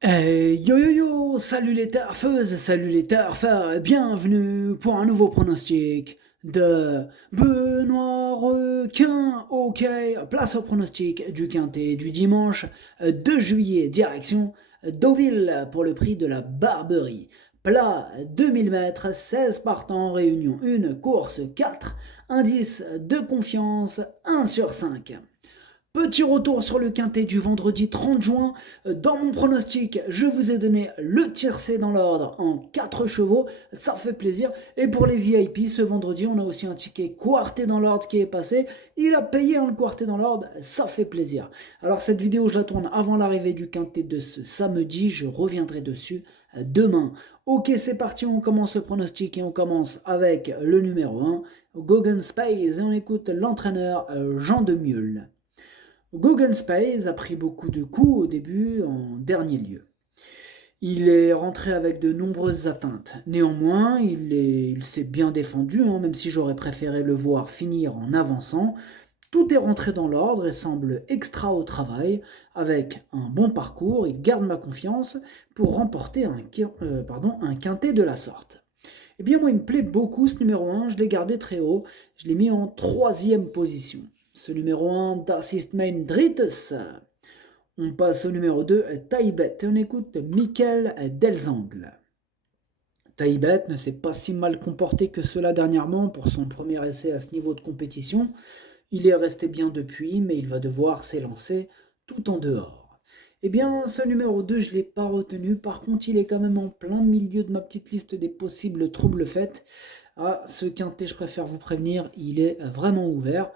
Yo yo yo, salut les turfeuses, salut les turfeurs, bienvenue pour un nouveau pronostic de Benoît Requin. Ok, place au pronostic du quintet du dimanche 2 juillet, direction Deauville pour le prix de la Barberie. Plat 2000 mètres, 16 partants, réunion 1, course 4, indice de confiance 1 sur 5. Petit retour sur le quintet du vendredi 30 juin. Dans mon pronostic, je vous ai donné le tiercé dans l'ordre en 4 chevaux. Ça fait plaisir. Et pour les VIP, ce vendredi, on a aussi un ticket quarté dans l'ordre qui est passé. Il a payé le quarté dans l'ordre. Ça fait plaisir. Alors, cette vidéo, je la tourne avant l'arrivée du quintet de ce samedi. Je reviendrai dessus demain. Ok, c'est parti. On commence le pronostic et on commence avec le numéro 1, Goguen Space. Et on écoute l'entraîneur Jean Demieulle. Goguen Space a pris beaucoup de coups au début en dernier lieu. Il est rentré avec de nombreuses atteintes. Néanmoins, il s'est bien défendu, même si j'aurais préféré le voir finir en avançant. Tout est rentré dans l'ordre et semble extra au travail. Avec un bon parcours, il garde ma confiance pour remporter un quintet de la sorte. Eh bien, moi, il me plaît beaucoup ce numéro 1. Je l'ai gardé très haut. Je l'ai mis en troisième position. Ce numéro 1, Das ist mein drittes. On passe au numéro 2, Taibet. Et on écoute Michael Delzangle. Taibet ne s'est pas si mal comporté que cela dernièrement pour son premier essai à ce niveau de compétition. Il est resté bien depuis, mais il va devoir s'élancer tout en dehors. Eh bien, ce numéro 2, je ne l'ai pas retenu. Par contre, il est quand même en plein milieu de ma petite liste des possibles troubles faits. Ah, ce quintet, je préfère vous prévenir, il est vraiment ouvert.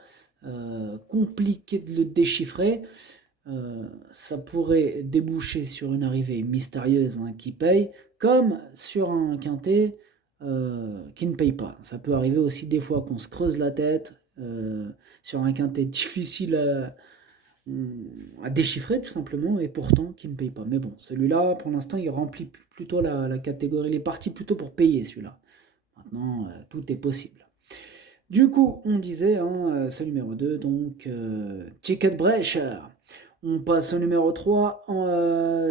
Compliqué de le déchiffrer. Ça pourrait déboucher sur une arrivée mystérieuse qui paye, comme sur un quintet qui ne paye pas. Ça peut arriver aussi des fois qu'on se creuse la tête sur un quintet difficile à déchiffrer tout simplement, et pourtant qui ne paye pas. Mais bon, celui-là, pour l'instant, il remplit plutôt la catégorie. Il est parti plutôt pour payer celui-là. Maintenant, tout est possible. Du coup, on disait, ce numéro 2, donc Ticket Breacher. On passe au numéro 3,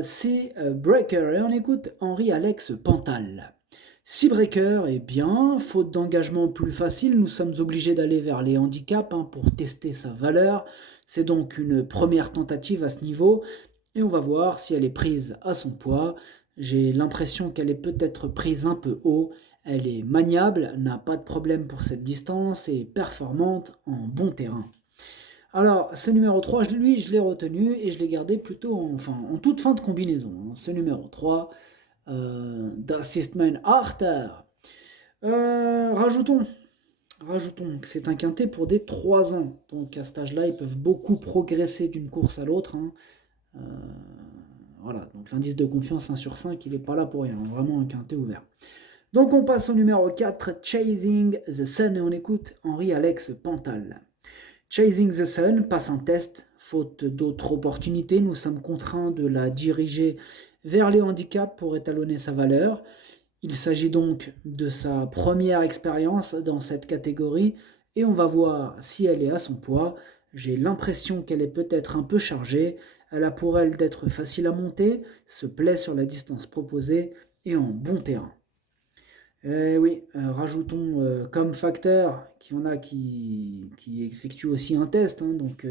Sea Breaker, et on écoute Henri-Alex Pantal. Sea Breaker est bien, faute d'engagement plus facile, nous sommes obligés d'aller vers les handicaps pour tester sa valeur. C'est donc une première tentative à ce niveau, et on va voir si elle est prise à son poids. J'ai l'impression qu'elle est peut-être prise un peu haut. Elle est maniable, n'a pas de problème pour cette distance et performante en bon terrain. Alors, ce numéro 3, lui, je l'ai retenu et je l'ai gardé plutôt en toute fin de combinaison. Ce numéro 3, Das ist mein Arter. Rajoutons que c'est un quintet pour des 3 ans. Donc à cet âge-là, ils peuvent beaucoup progresser d'une course à l'autre. Euh, voilà, donc l'indice de confiance 1 sur 5, il n'est pas là pour rien. Vraiment un quintet ouvert. Donc on passe au numéro 4, Chasing the Sun, et on écoute Henri-Alex Pantal. Chasing the Sun passe un test, faute d'autres opportunités, nous sommes contraints de la diriger vers les handicaps pour étalonner sa valeur. Il s'agit donc de sa première expérience dans cette catégorie et on va voir si elle est à son poids. J'ai l'impression qu'elle est peut-être un peu chargée, elle a pour elle d'être facile à monter, se plaît sur la distance proposée et en bon terrain. Oui, rajoutons comme facteur qu'il y en a qui effectuent aussi un test. Donc,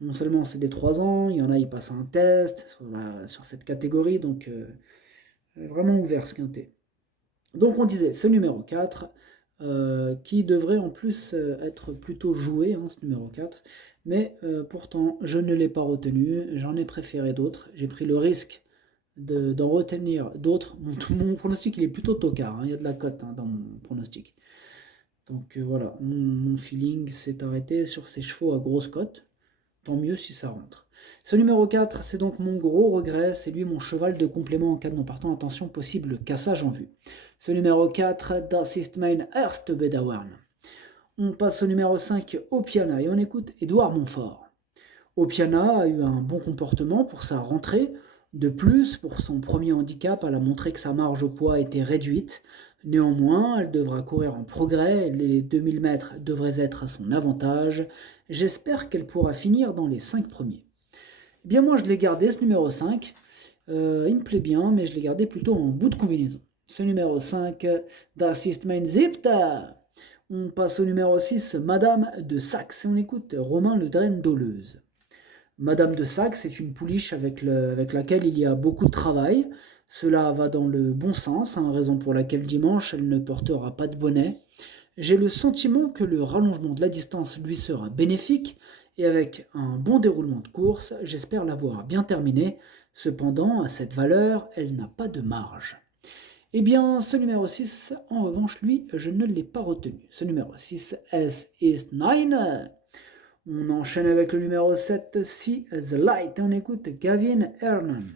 non seulement c'est des 3 ans, il y en a qui passent un test sur cette catégorie. Donc, vraiment ouvert ce quintet. Donc, on disait ce numéro 4, qui devrait en plus être plutôt joué, ce numéro 4. Mais pourtant, je ne l'ai pas retenu. J'en ai préféré d'autres. J'ai pris le risque d'en retenir d'autres. Mon pronostic, il est plutôt tocard. Il y a de la cote dans mon pronostic. Donc voilà, mon feeling s'est arrêté sur ces chevaux à grosse cote. Tant mieux si ça rentre. Ce numéro 4, c'est donc mon gros regret. C'est lui mon cheval de complément en cas de non partant. Attention, possible cassage en vue. Ce numéro 4, Das ist mein erste Bedauern. On passe au numéro 5, Opiana, et on écoute Édouard Montfort. Opiana a eu un bon comportement pour sa rentrée. De plus, pour son premier handicap, elle a montré que sa marge au poids était réduite. Néanmoins, elle devra courir en progrès, les 2000 mètres devraient être à son avantage. J'espère qu'elle pourra finir dans les 5 premiers. Eh bien moi je l'ai gardé ce numéro 5. Il me plaît bien, mais je l'ai gardé plutôt en bout de combinaison. Ce numéro 5, Das ist mein Siebter. On passe au numéro 6, Madame de Saxe. On écoute Romain Le Drain Doleuse. Madame de Saxe est une pouliche avec laquelle il y a beaucoup de travail. Cela va dans le bon sens, raison pour laquelle dimanche elle ne portera pas de bonnet. J'ai le sentiment que le rallongement de la distance lui sera bénéfique et avec un bon déroulement de course, j'espère l'avoir bien terminé. Cependant, à cette valeur, elle n'a pas de marge. Eh bien, ce numéro 6, en revanche, lui, je ne l'ai pas retenu. Ce numéro 6, S is 9. On enchaîne avec le numéro 7, See the Light. Et on écoute Gavin Hernan.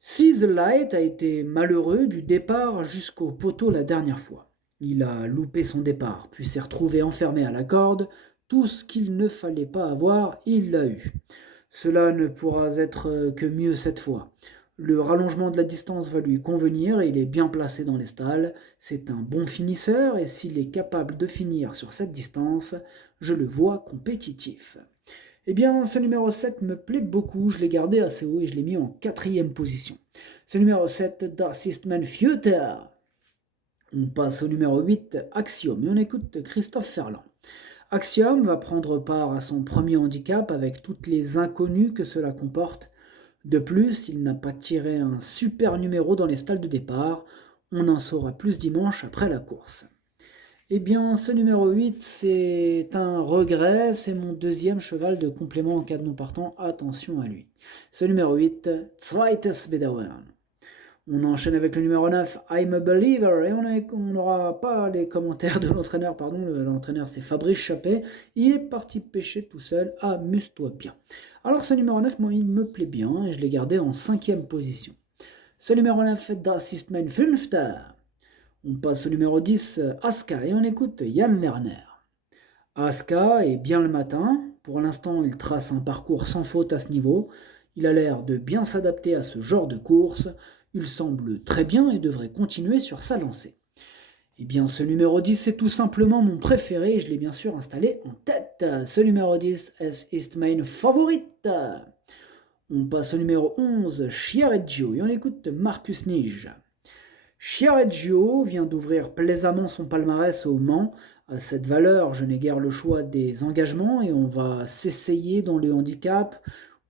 See the Light a été malheureux du départ jusqu'au poteau la dernière fois. Il a loupé son départ, puis s'est retrouvé enfermé à la corde. Tout ce qu'il ne fallait pas avoir, il l'a eu. Cela ne pourra être que mieux cette fois. Le rallongement de la distance va lui convenir et il est bien placé dans les stalles. C'est un bon finisseur et s'il est capable de finir sur cette distance, je le vois compétitif. Eh bien, ce numéro 7 me plaît beaucoup, je l'ai gardé assez haut et je l'ai mis en 4e position. Ce numéro 7, Das ist mein Future. On passe au numéro 8, Axiom, et on écoute Christophe Ferland. Axiom va prendre part à son premier handicap avec toutes les inconnues que cela comporte. De plus, il n'a pas tiré un super numéro dans les stalles de départ. On en saura plus dimanche après la course. Eh bien, ce numéro 8, c'est un regret. C'est mon 2e cheval de complément en cas de non partant. Attention à lui. Ce numéro 8, Zweites Bedauern. On enchaîne avec le numéro 9, I'm a Believer, et on n'aura pas les commentaires de l'entraîneur, l'entraîneur c'est Fabrice Chappet, il est parti pêcher tout seul, amuse-toi bien. Alors ce numéro 9, moi il me plaît bien, et je l'ai gardé en 5e position. Ce numéro 9, Das ist mein Fünfter. On passe au numéro 10, Aska, et on écoute Yann Lerner. Aska est bien le matin, pour l'instant il trace un parcours sans faute à ce niveau, il a l'air de bien s'adapter à ce genre de course, il semble très bien et devrait continuer sur sa lancée. Eh bien, ce numéro 10, c'est tout simplement mon préféré et je l'ai bien sûr installé en tête. Ce numéro 10, es ist mein Favorit. On passe au numéro 11, Chiareggio, et on écoute Marcus Nige. Chiareggio vient d'ouvrir plaisamment son palmarès au Mans. À cette valeur, je n'ai guère le choix des engagements et on va s'essayer dans le handicap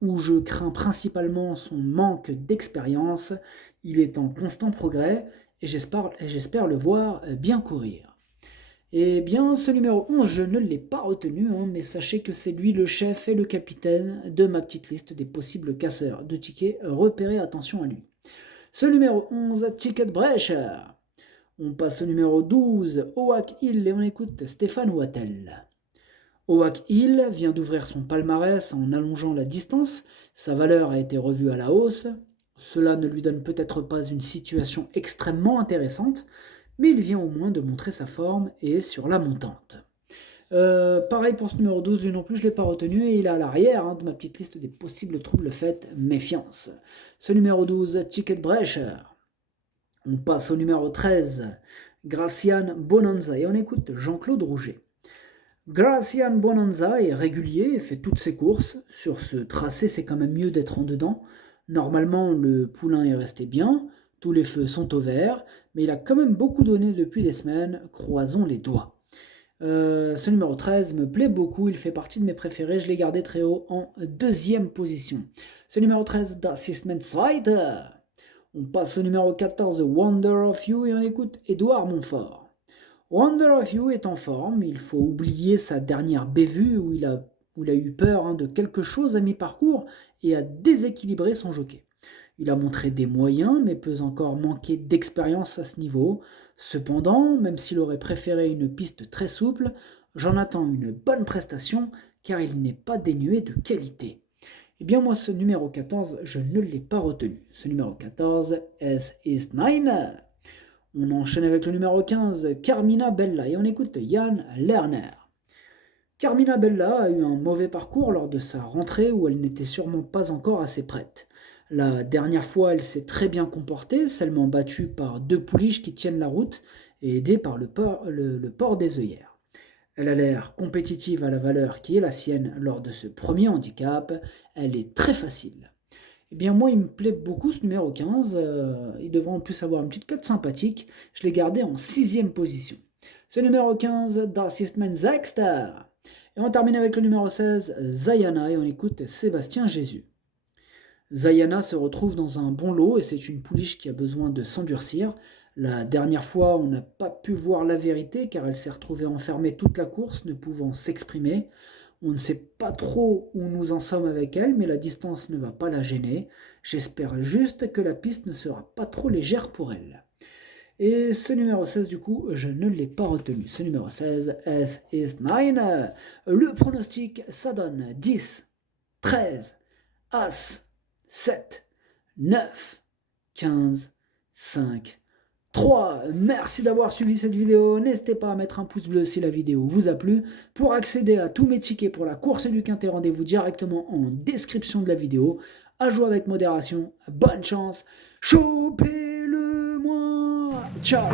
où je crains principalement son manque d'expérience. Il est en constant progrès et j'espère le voir bien courir. Eh bien, ce numéro 11, je ne l'ai pas retenu, mais sachez que c'est lui le chef et le capitaine de ma petite liste des possibles casseurs de tickets. Repérez attention à lui. Ce numéro 11, Ticket Brecher. On passe au numéro 12, Oak Hill, et on écoute Stéphane Wattel. Oak Hill vient d'ouvrir son palmarès en allongeant la distance, sa valeur a été revue à la hausse, cela ne lui donne peut-être pas une situation extrêmement intéressante, mais il vient au moins de montrer sa forme et est sur la montante. Pareil pour ce numéro 12, lui non plus je ne l'ai pas retenu et il est à l'arrière de ma petite liste des possibles troubles faits, méfiance. Ce numéro 12, Ticket Brecher. On passe au numéro 13, Gracian Bonanza, et on écoute Jean-Claude Rouget. Gracian Bonanza est régulier et fait toutes ses courses. Sur ce tracé, c'est quand même mieux d'être en dedans. Normalement, le poulain est resté bien, tous les feux sont au vert, mais il a quand même beaucoup donné depuis des semaines, croisons les doigts. Ce numéro 13 me plaît beaucoup, il fait partie de mes préférés, je l'ai gardé très haut en 2e position. Ce numéro 13, Das ist mein Zweiter. On passe au numéro 14, Wonder of You, et on écoute Édouard Montfort. Wonder of You est en forme, il faut oublier sa dernière bévue où il a eu peur de quelque chose à mi-parcours et a déséquilibré son jockey. Il a montré des moyens, mais peut encore manquer d'expérience à ce niveau. Cependant, même s'il aurait préféré une piste très souple, j'en attends une bonne prestation, car il n'est pas dénué de qualité. Eh bien moi, ce numéro 14, je ne l'ai pas retenu. Ce numéro 14, Es ist 9. On enchaîne avec le numéro 15, Carmina Bella, et on écoute Yann Lerner. Carmina Bella a eu un mauvais parcours lors de sa rentrée où elle n'était sûrement pas encore assez prête. La dernière fois, elle s'est très bien comportée, seulement battue par 2 pouliches qui tiennent la route et aidée par le port des œillères. Elle a l'air compétitive à la valeur qui est la sienne lors de ce premier handicap, elle est très facile. Eh bien moi, il me plaît beaucoup ce numéro 15. Il devrait en plus avoir une petite cote sympathique. Je l'ai gardé en 6e position. Ce numéro 15, Das ist mein Sechster. Et on termine avec le numéro 16, Zayana, et on écoute Sébastien Jésus. Zayana se retrouve dans un bon lot et c'est une pouliche qui a besoin de s'endurcir. La dernière fois, on n'a pas pu voir la vérité car elle s'est retrouvée enfermée toute la course, ne pouvant s'exprimer. On ne sait pas trop où nous en sommes avec elle, mais la distance ne va pas la gêner. J'espère juste que la piste ne sera pas trop légère pour elle. Et ce numéro 16, du coup, je ne l'ai pas retenu. Ce numéro 16, S is 9. Le pronostic, ça donne 10, 13, As, 7, 9, 15, 5, 3. Merci d'avoir suivi cette vidéo. N'hésitez pas à mettre un pouce bleu si la vidéo vous a plu. Pour accéder à tous mes tickets pour la course du Quintet, rendez-vous directement en description de la vidéo. À jouer avec modération. Bonne chance. Chopez-le moi. Ciao.